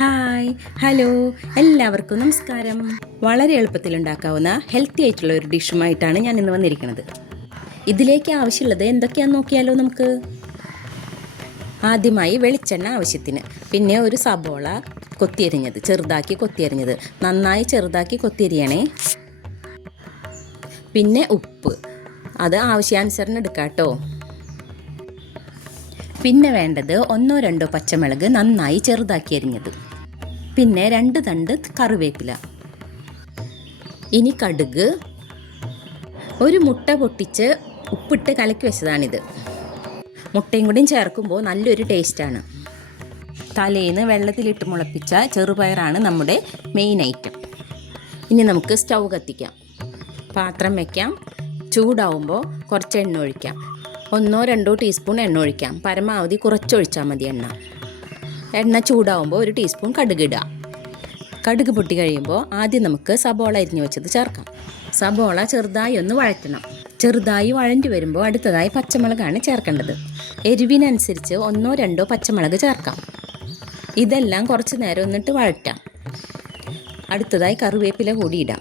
Hi hello എല്ലാവർക്കും നമസ്കാരം. വളരെ എളുപ്പത്തിൽ ഉണ്ടാക്കാവുന്ന ഹെൽത്തി ആയിട്ടുള്ള ഒരു ഡിഷുമായിട്ടാണ് ഞാൻ ഇന്ന് വന്നിരിക്കുന്നത്. ഇതിലേക്ക് ആവശ്യമുള്ളത് എന്തൊക്കെയാണെന്ന് നോക്കിയാലോ നമുക്ക്? ആദ്യമായി വെളിച്ചെണ്ണ ആവശ്യത്തിന്. പിന്നെ ഒരു സബോള കൊത്തിയരിഞ്ഞത് ചെറുതാക്കി കൊത്തിയരിഞ്ഞത്. നന്നായി ചെറുതാക്കി കൊത്തിയരിയണേ. പിന്നെ ഉപ്പ്. അത് ആവശ്യാനുസരണം എടുക്കാം കേട്ടോ. പിന്നെ വേണ്ടത് ഒന്നോ രണ്ടോ പച്ചമുളക് നന്നായി ചെറുതാക്കി അരിഞ്ഞത്. പിന്നെ രണ്ട് തണ്ട് കറിവേപ്പില. ഇനി കടുക്. ഒരു മുട്ട പൊട്ടിച്ച് ഉപ്പിട്ട് കലക്കി വെച്ചതാണിത്. മുട്ടയും കൂടിയും ചേർക്കുമ്പോൾ നല്ലൊരു ടേസ്റ്റാണ്. തലേന്ന് വെള്ളത്തിലിട്ട് മുളപ്പിച്ച ചെറുപയറാണ് നമ്മുടെ മെയിൻ ഐറ്റം. ഇനി നമുക്ക് സ്റ്റൗ കത്തിക്കാം. പാത്രം വയ്ക്കാം ചൂടാവുമ്പോൾ കുറച്ച് എണ്ണ ഒഴിക്കാം. ഒന്നോ രണ്ടോ ടീസ്പൂൺ എണ്ണ ഒഴിക്കാം. പരമാവധി കുറച്ചൊഴിച്ചാൽ മതി എണ്ണ. എണ്ണ ചൂടാവുമ്പോൾ ഒരു ടീസ്പൂൺ കടുക് ഇടുക. കടുക് പൊട്ടി കഴിയുമ്പോൾ ആദ്യം നമുക്ക് സബോള അരിഞ്ഞു വെച്ചത് ചേർക്കാം. സബോള ചെറുതായി ഒന്ന് വഴറ്റണം. ചെറുതായി വഴണ്ടി വരുമ്പോൾ അടുത്തതായി പച്ചമുളകാണ് ചേർക്കേണ്ടത്. എരിവിനനുസരിച്ച് ഒന്നോ രണ്ടോ പച്ചമുളക് ചേർക്കാം. ഇതെല്ലാം കുറച്ച് നേരം ഒന്നിട്ട് വഴറ്റാം. അടുത്തതായി കറിവേപ്പില കൂടി ഇടാം.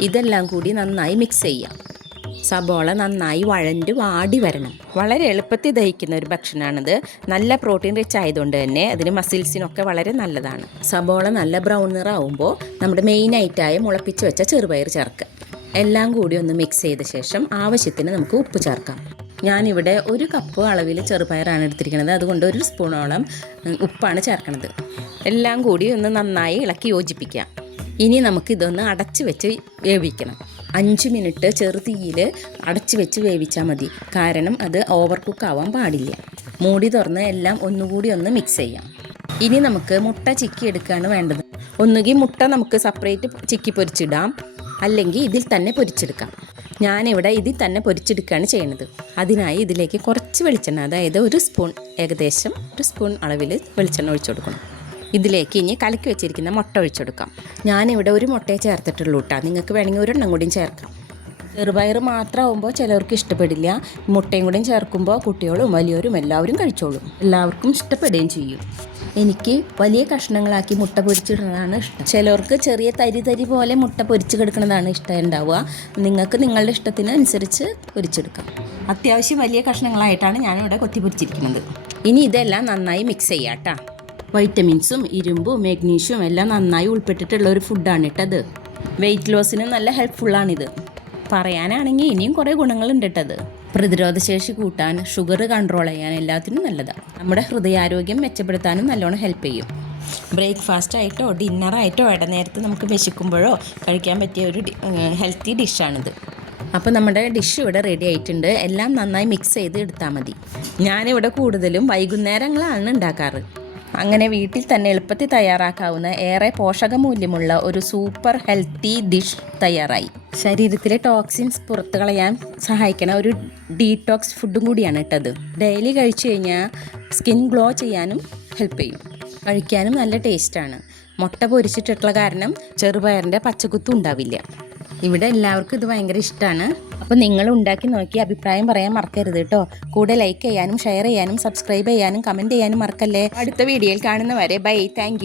ഇതെല്ലാം കൂടി നന്നായി മിക്സ് ചെയ്യാം. സബോള നന്നായി വഴണ്ട് വാടി വരണം. വളരെ എളുപ്പത്തിൽ ദഹിക്കുന്ന ഒരു ഭക്ഷണമാണിത്. നല്ല പ്രോട്ടീൻ റിച്ച് ആയതുകൊണ്ട് തന്നെ അതിന് മസിൽസിനൊക്കെ വളരെ നല്ലതാണ്. സബോള നല്ല ബ്രൗൺ നിറാവുമ്പോൾ നമ്മുടെ മെയിൻ ഐറ്റായ മുളപ്പിച്ച് വെച്ച ചെറുപയർ ചേർക്കുക. എല്ലാം കൂടി ഒന്ന് മിക്സ് ചെയ്ത ശേഷം ആവശ്യത്തിന് നമുക്ക് ഉപ്പ് ചേർക്കാം. ഞാനിവിടെ ഒരു കപ്പ് അളവിൽ ചെറുപയറാണ് എടുത്തിരിക്കുന്നത്. അതുകൊണ്ട് ഒരു സ്പൂണോളം ഉപ്പാണ് ചേർക്കുന്നത് എല്ലാം കൂടി ഒന്ന് നന്നായി ഇളക്കി യോജിപ്പിക്കാം. ഇനി നമുക്ക് ഇതൊന്ന് അടച്ച് വെച്ച് വേവിക്കണം. അഞ്ച് മിനിറ്റ് ചെറുതീയിൽ അടച്ചു വെച്ച് വേവിച്ചാൽ മതി. കാരണം അത് ഓവർ കുക്ക് ആവാൻ പാടില്ല. മൂടി തുറന്ന് എല്ലാം ഒന്നുകൂടി ഒന്ന് മിക്സ് ചെയ്യാം. ഇനി നമുക്ക് മുട്ട ചിക്കി എടുക്കുകയാണ് വേണ്ടത്. ഒന്നുകിൽ മുട്ട നമുക്ക് സെപ്പറേറ്റ് ചിക്കി പൊരിച്ചിടാം. അല്ലെങ്കിൽ ഇതിൽ തന്നെ പൊരിച്ചെടുക്കാം. ഞാനിവിടെ ഇതിൽ തന്നെ പൊരിച്ചെടുക്കുകയാണ് ചെയ്യുന്നത്. അതിനായി ഇതിലേക്ക് കുറച്ച് വെളിച്ചെണ്ണ അതായത് ഒരു സ്പൂൺ ഏകദേശം ഒരു സ്പൂൺ അളവിൽ വെളിച്ചെണ്ണ ഒഴിച്ചു കൊടുക്കണം. ഇതിലേക്ക് ഇനി കലക്കി വെച്ചിരിക്കുന്ന മുട്ട ഒഴിച്ചെടുക്കാം. ഞാനിവിടെ ഒരു മുട്ടയെ ചേർത്തിട്ടുള്ളൂ കേട്ടോ നിങ്ങൾക്ക് വേണമെങ്കിൽ ഒരെണ്ണം കൂടിയും ചേർക്കാം. ചെറുപയർ മാത്രമാകുമ്പോൾ ചിലവർക്ക് ഇഷ്ടപ്പെടില്ല. മുട്ടയും കൂടിയും ചേർക്കുമ്പോൾ കുട്ടികളും വലിയവരും എല്ലാവരും കഴിച്ചോളും. എല്ലാവർക്കും ഇഷ്ടപ്പെടുകയും ചെയ്യും. എനിക്ക് വലിയ കഷ്ണങ്ങളാക്കി മുട്ട പൊരിച്ചിടുന്നതാണ് ഇഷ്ടം. ചിലവർക്ക് ചെറിയ തരി തരി പോലെ മുട്ട പൊരിച്ച് കിടക്കുന്നതാണ് ഇഷ്ടം ഉണ്ടാവുക. നിങ്ങൾക്ക് നിങ്ങളുടെ ഇഷ്ടത്തിന് അനുസരിച്ച് പൊരിച്ചെടുക്കാം. അത്യാവശ്യം വലിയ കഷ്ണങ്ങളായിട്ടാണ് ഞാനിവിടെ കൊത്തി പൊരിച്ചിരിക്കുന്നത്. ഇനി ഇതെല്ലാം നന്നായി മിക്സ് ചെയ്യാം കേട്ടോ വൈറ്റമിൻസും ഇരുമ്പും മെഗ്നീഷ്യവും എല്ലാം നന്നായി ഉൾപ്പെട്ടിട്ടുള്ള ഒരു ഫുഡാണ് ഇട്ടത് വെയിറ്റ് ലോസിന് നല്ല ഹെൽപ്ഫുള്ളാണിത് പറയാനാണെങ്കിൽ ഇനിയും കുറേ ഗുണങ്ങളുണ്ട് ഇട്ടത് പ്രതിരോധശേഷി കൂട്ടാൻ ഷുഗർ കൺട്രോൾ ചെയ്യാൻ എല്ലാത്തിനും നല്ലതാണ്. നമ്മുടെ ഹൃദയാരോഗ്യം മെച്ചപ്പെടുത്താനും നല്ലോണം ഹെൽപ്പ് ചെയ്യും. ബ്രേക്ക്ഫാസ്റ്റ് ആയിട്ടോ ഡിന്നറായിട്ടോ ഇടനേരത്ത് നമുക്ക് വിശക്കുമ്പോഴോ കഴിക്കാൻ പറ്റിയ ഒരു ഹെൽത്തി ഡിഷാണിത് അപ്പോൾ നമ്മുടെ ഡിഷ് ഇവിടെ റെഡി ആയിട്ടുണ്ട്. എല്ലാം നന്നായി മിക്സ് ചെയ്ത് എടുത്താൽ മതി. ഞാനിവിടെ കൂടുതലും വൈകുന്നേരങ്ങളാണ് ഉണ്ടാക്കാറ്. അങ്ങനെ വീട്ടിൽ തന്നെ എളുപ്പത്തിൽ തയ്യാറാക്കാവുന്ന ഏറെ പോഷകമൂല്യമുള്ള ഒരു സൂപ്പർ ഹെൽത്തി ഡിഷ് തയ്യാറായി. ശരീരത്തിലെ ടോക്സിൻസ് പുറത്തു കളയാൻ സഹായിക്കുന്ന ഒരു ഡീടോക്സ് ഫുഡും കൂടിയാണ് ഇട്ടത് ഡെയിലി കഴിച്ചു കഴിഞ്ഞാൽ സ്കിൻ ഗ്ലോ ചെയ്യാനും ഹെൽപ്പ് ചെയ്യും. കഴിക്കാനും നല്ല ടേസ്റ്റാണ്. മുട്ട പൊരിച്ചിട്ടുള്ള കാരണം ചെറുപയറിന്റെ പച്ചക്കുത്തും ഉണ്ടാവില്ല. ഇവിടെ എല്ലാവർക്കും ഇത് ഭയങ്കര ഇഷ്ടമാണ് അപ്പോൾ നിങ്ങൾ ഉണ്ടാക്കി നോക്കി അഭിപ്രായം പറയാൻ മറക്കരുത് കേട്ടോ. കൂടെ ലൈക്ക് ചെയ്യാനും ഷെയർ ചെയ്യാനും സബ്സ്ക്രൈബ് ചെയ്യാനും കമന്റ് ചെയ്യാനും മറക്കല്ലേ? അടുത്ത വീഡിയോയിൽ കാണുന്നവരെ ബൈ താങ്ക്